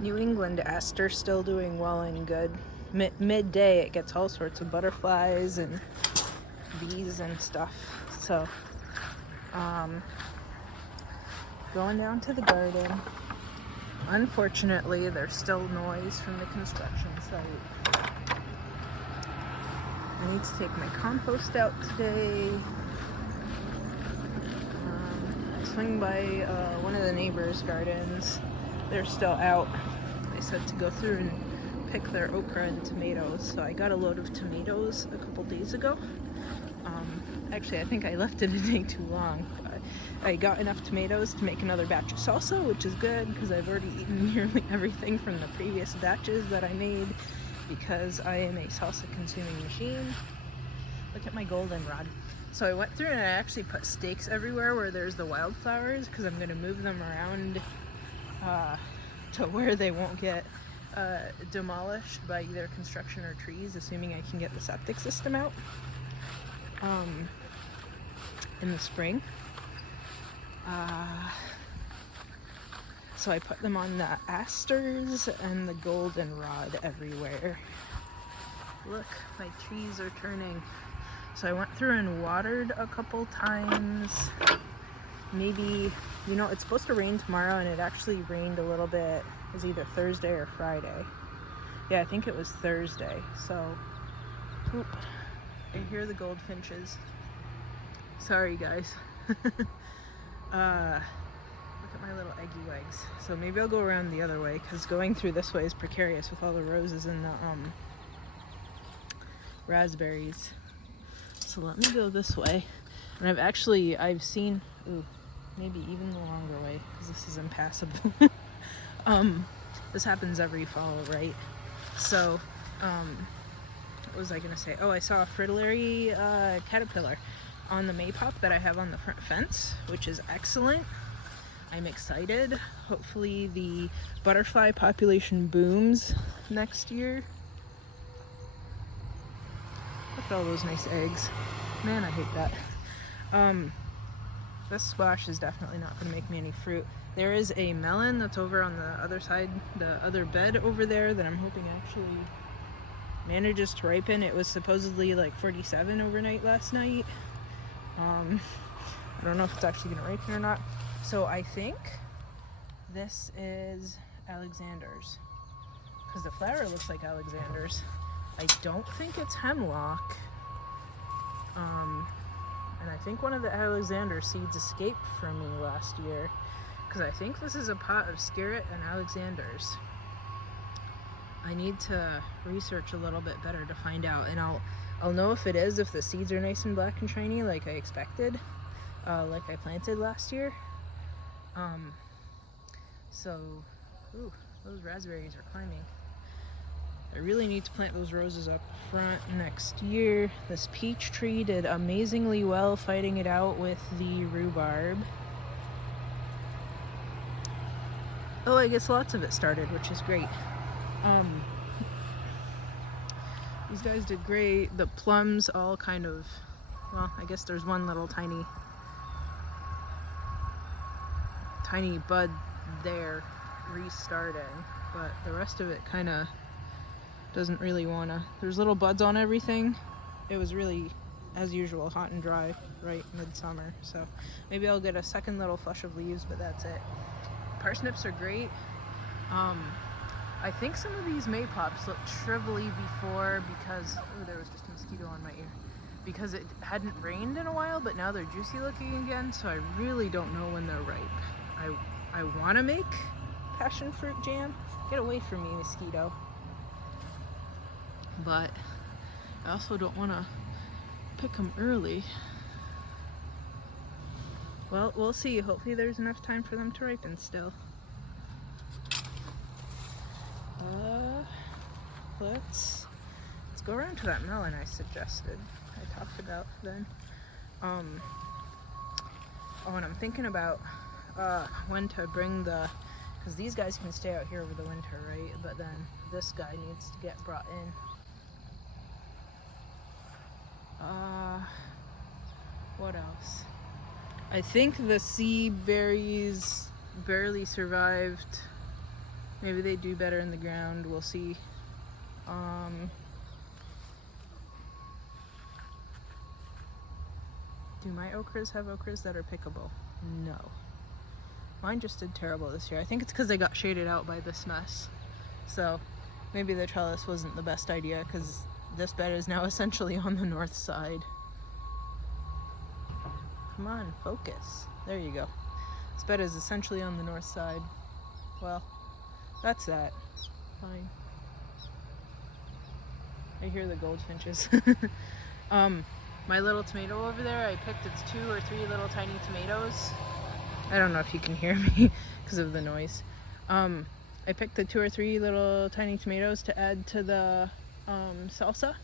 New England aster still doing well and good. Midday it gets all sorts of butterflies and bees and stuff. So going down to the garden. Unfortunately, there's still noise from the construction site. I need to take my compost out today. I swing by one of the neighbors' gardens. They're still out. They said to go through and pick their okra and tomatoes. So I got a load of tomatoes a couple days ago. Actually, I think I left it a day too long. I got enough tomatoes to make another batch of salsa, which is good because I've already eaten nearly everything from the previous batches that I made because I am a salsa consuming machine. Look at my goldenrod. So I went through and I actually put stakes everywhere where there's the wildflowers because I'm going to move them around to where they won't get demolished by either construction or trees, assuming I can get the septic system out in the spring. So I put them on the asters and the goldenrod everywhere. Look, my trees are turning. So I went through and watered a couple times. Maybe, you know, it's supposed to rain tomorrow and it actually rained a little bit. It was either Thursday or Friday. Yeah, I think it was Thursday. So, I hear the goldfinches. Sorry, guys. Look at my little eggy legs. So maybe I'll go around the other way because going through this way is precarious with all the roses and the raspberries. So let me go this way. And I've seen, maybe even the longer way because this is impassable. This happens every fall, right? So, what was I gonna say? Oh, I saw a fritillary caterpillar on the maypop that I have on the front fence, which is excellent. I'm excited. Hopefully the butterfly population booms next year. Look at all those nice eggs. Man, I hate that. This squash is definitely not going to make me any fruit. There is a melon that's over on the other side, the other bed over there that I'm hoping actually manages to ripen. It was supposedly like 47 overnight last night. I don't know if it's actually going to ripen or not. So I think this is Alexander's because the flower looks like Alexander's. I don't think it's hemlock. And I think one of the Alexander seeds escaped from me last year because I think this is a pot of Scarlet and Alexander's. I need to research a little bit better to find out, and I'll know if it is if the seeds are nice and black and shiny like I expected, like I planted last year. Those raspberries are climbing. I really need to plant those roses up front next year. This peach tree did amazingly well fighting it out with the rhubarb. Oh, I guess lots of it started, which is great. These guys did great. The plums all kind of, well, I guess there's one little tiny bud there restarting, but the rest of it kind of doesn't really wanna. There's little buds on everything. It was really, as usual, hot and dry right midsummer, so maybe I'll get a second little flush of leaves, but that's it. Parsnips are great. I think some of these maypops looked shrivelly before because, oh, there was just a mosquito on my ear, because it hadn't rained in a while, but now they're juicy looking again, so I really don't know when they're ripe. I want to make passion fruit jam. Get away from me, mosquito. But I also don't want to pick them early. Well, we'll see. Hopefully there's enough time for them to ripen still. Let's go around to that melon I suggested. I talked about then. Oh, and I'm thinking about when to bring because these guys can stay out here over the winter, right? But then this guy needs to get brought in. What else? I think the sea berries barely survived Maybe they do better in the ground, we'll see. Do my okras have okras that are pickable? No. Mine just did terrible this year. I think it's because they got shaded out by this mess. So maybe the trellis wasn't the best idea, because this bed is now essentially on the north side. Come on, focus. There you go. This bed is essentially on the north side. Well, that's that. Fine. I hear the goldfinches. My little tomato over there, I picked its 2 or 3 little tiny tomatoes. I don't know if you can hear me because of the noise. I picked the 2 or 3 little tiny tomatoes to add to the salsa.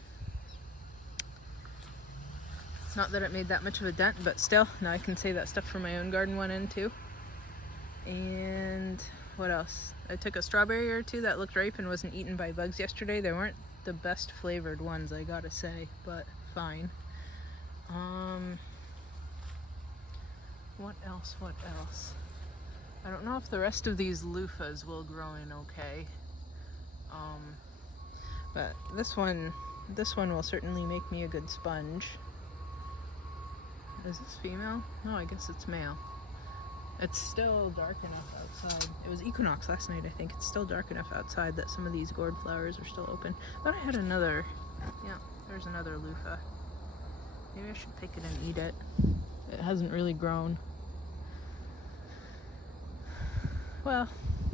It's not that it made that much of a dent, but still, now I can say that stuff from my own garden went in too. And what else? I took a strawberry or 2 that looked ripe and wasn't eaten by bugs yesterday. They weren't the best flavored ones, I gotta say, but fine. What else? I don't know if the rest of these loofahs will grow in okay. But this one will certainly make me a good sponge. Is this female? No, I guess it's male. It's still dark enough outside. It was equinox last night, I think. It's still dark enough outside that some of these gourd flowers are still open. Thought I had another. Yeah, there's another loofah. Maybe I should pick it and eat it. It hasn't really grown. Well,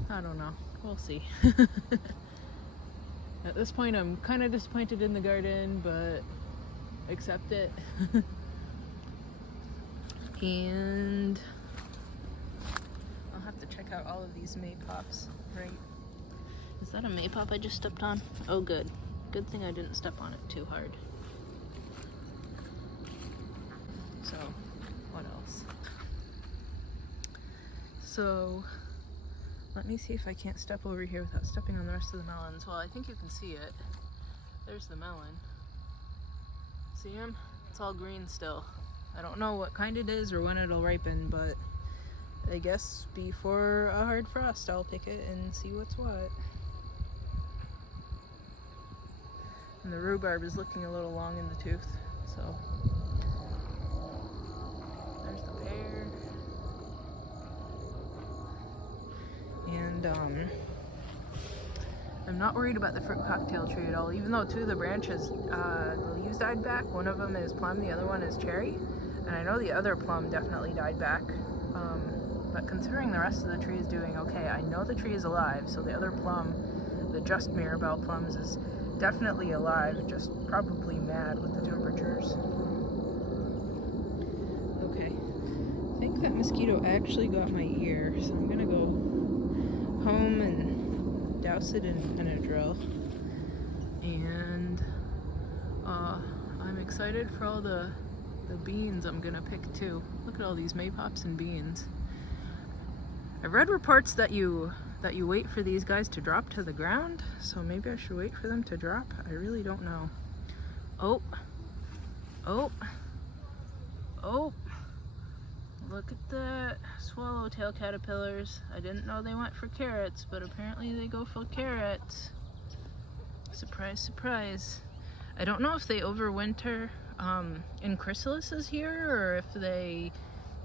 I don't know. We'll see. At this point, I'm kind of disappointed in the garden, but accept it. And I'll have to check out all of these maypops, right? Is that a maypop I just stepped on? Oh, good. Good thing I didn't step on it too hard. So, what else? So, let me see if I can't step over here without stepping on the rest of the melons. Well, I think you can see it. There's the melon. See him? It's all green still. I don't know what kind it is or when it'll ripen, but I guess before a hard frost I'll pick it and see what's what. And the rhubarb is looking a little long in the tooth, so there's the pear. And I'm not worried about the fruit cocktail tree at all, even though 2 of the branches, the leaves died back. One of them is plum, the other one is cherry. And I know the other plum definitely died back. But considering the rest of the tree is doing okay, I know the tree is alive, so the other plum, the just Mirabelle plums, is definitely alive, just probably mad with the temperatures. Okay, I think that mosquito actually got my ear, so I'm gonna go home and douse it in Benadryl. And I'm excited for all the beans I'm gonna pick too. Look at all these maypops and beans. I've read reports that you wait for these guys to drop to the ground, so maybe I should wait for them to drop. I really don't know. Oh, look at the swallowtail caterpillars. I didn't know they went for carrots, but apparently they go for carrots. Surprise, surprise. I don't know if they overwinter in chrysalises here, or if they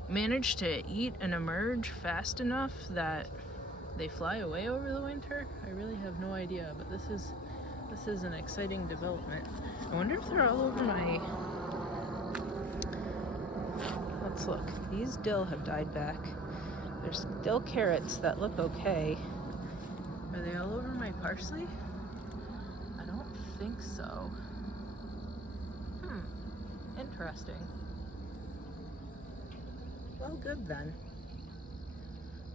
manage to eat and emerge fast enough that they fly away over the winter. I really have no idea, but this is an exciting development. I wonder if they're all over my... Let's look. These dill have died back. There's dill carrots that look okay. Are they all over my parsley? I don't think so. Interesting. Well, good then.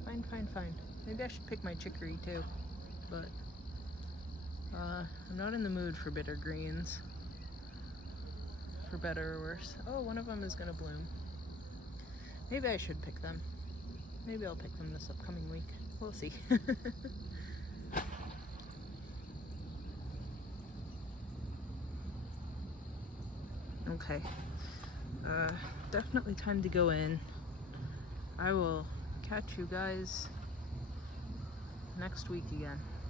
Fine. Maybe I should pick my chicory too, but I'm not in the mood for bitter greens. For better or worse. Oh, one of them is gonna bloom. Maybe I should pick them. Maybe I'll pick them this upcoming week. We'll see. Okay. Definitely time to go in. I will catch you guys next next week again.